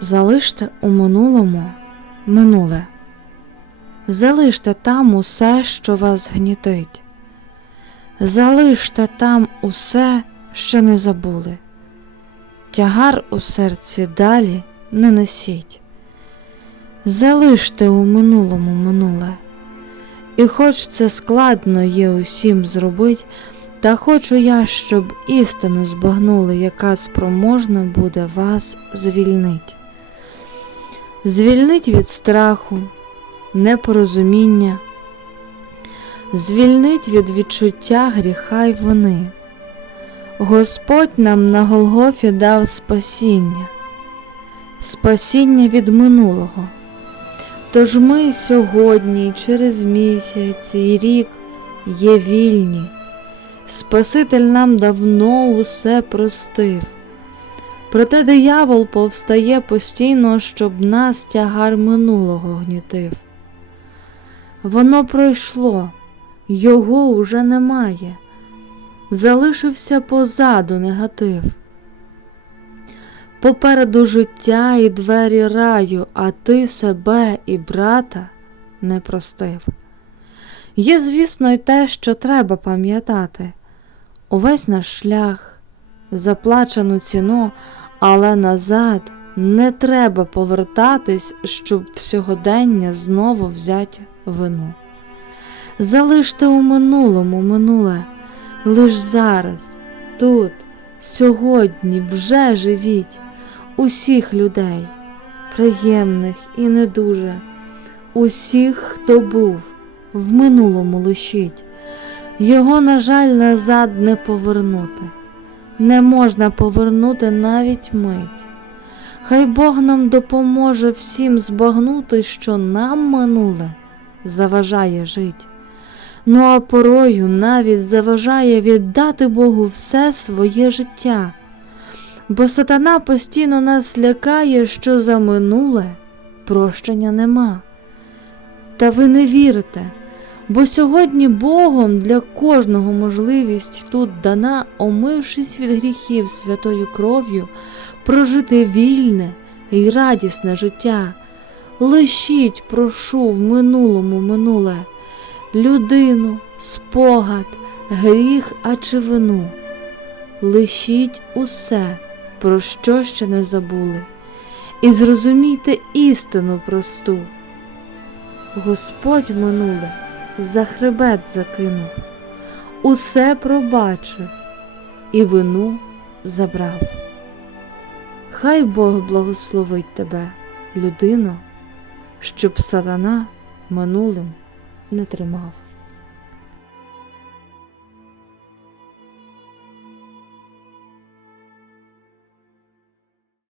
Залиште у минулому минуле. Залиште там усе, що вас гнітить. Залиште там усе, що не забули. Тягар у серці далі не несіть. Залиште у минулому минуле. І хоч це складно є усім зробить, та хочу я, щоб істину збагнули, яка спроможна буде вас звільнить. Звільнить від страху, непорозуміння, звільнить від відчуття гріха й вони. Господь нам на Голгофі дав спасіння, спасіння від минулого. Тож ми сьогодні, через місяць і рік є вільні. Спаситель нам давно усе простив. Проте диявол повстає постійно, щоб нас тягар минулого гнітив. Воно пройшло, його уже немає, залишився позаду негатив. Попереду життя і двері раю, а ти себе і брата не простив. Є, звісно, й те, що треба пам'ятати увесь наш шлях, заплачену ціну, але назад не треба повертатись, щоб в сьогодення знову взяти вину. Залиште у минулому минуле, лиш зараз, тут, сьогодні вже живіть усіх людей, приємних і не дуже, усіх, хто був, в минулому лишіть. Його, на жаль, назад не повернути. Не можна повернути навіть мить. Хай Бог нам допоможе всім збагнути, що нам минуле заважає жить. Ну а порою навіть заважає віддати Богу все своє життя. Бо сатана постійно нас лякає, що за минуле прощення нема. Та ви не вірите. Бо сьогодні Богом для кожного можливість тут дана, омившись від гріхів святою кров'ю, прожити вільне і радісне життя. Лишіть, прошу, в минулому минуле людину, спогад, гріх а чи вину. Лишіть усе, про що ще не забули, і зрозумійте істину просту. Господь минуле за хребет закинув, усе пробачив і вину забрав. Хай Бог благословить тебе, людино, щоб сатана минулим не тримав.